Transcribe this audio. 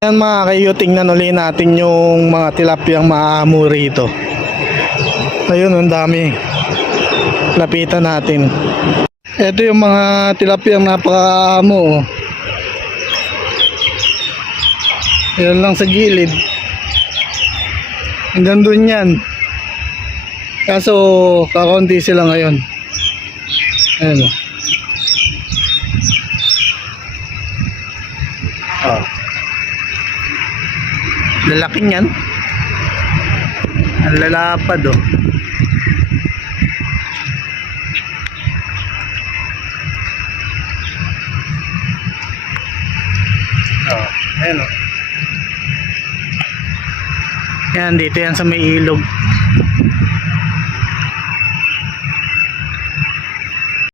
Yan mga kayo, tingnan ulit natin yung mga tilapiyang maamo rito. Ayun, ang dami. Lapitan natin. Ito yung mga tilapiyang napakaamo. Yan lang sa gilid. Hanggang dun yan. Kaso kakaunti sila ngayon. Ayan o. Oh. Lalaki niyan. Ang lalapad oh. Oh, ayan oh. Yan, dito yan sa may ilog.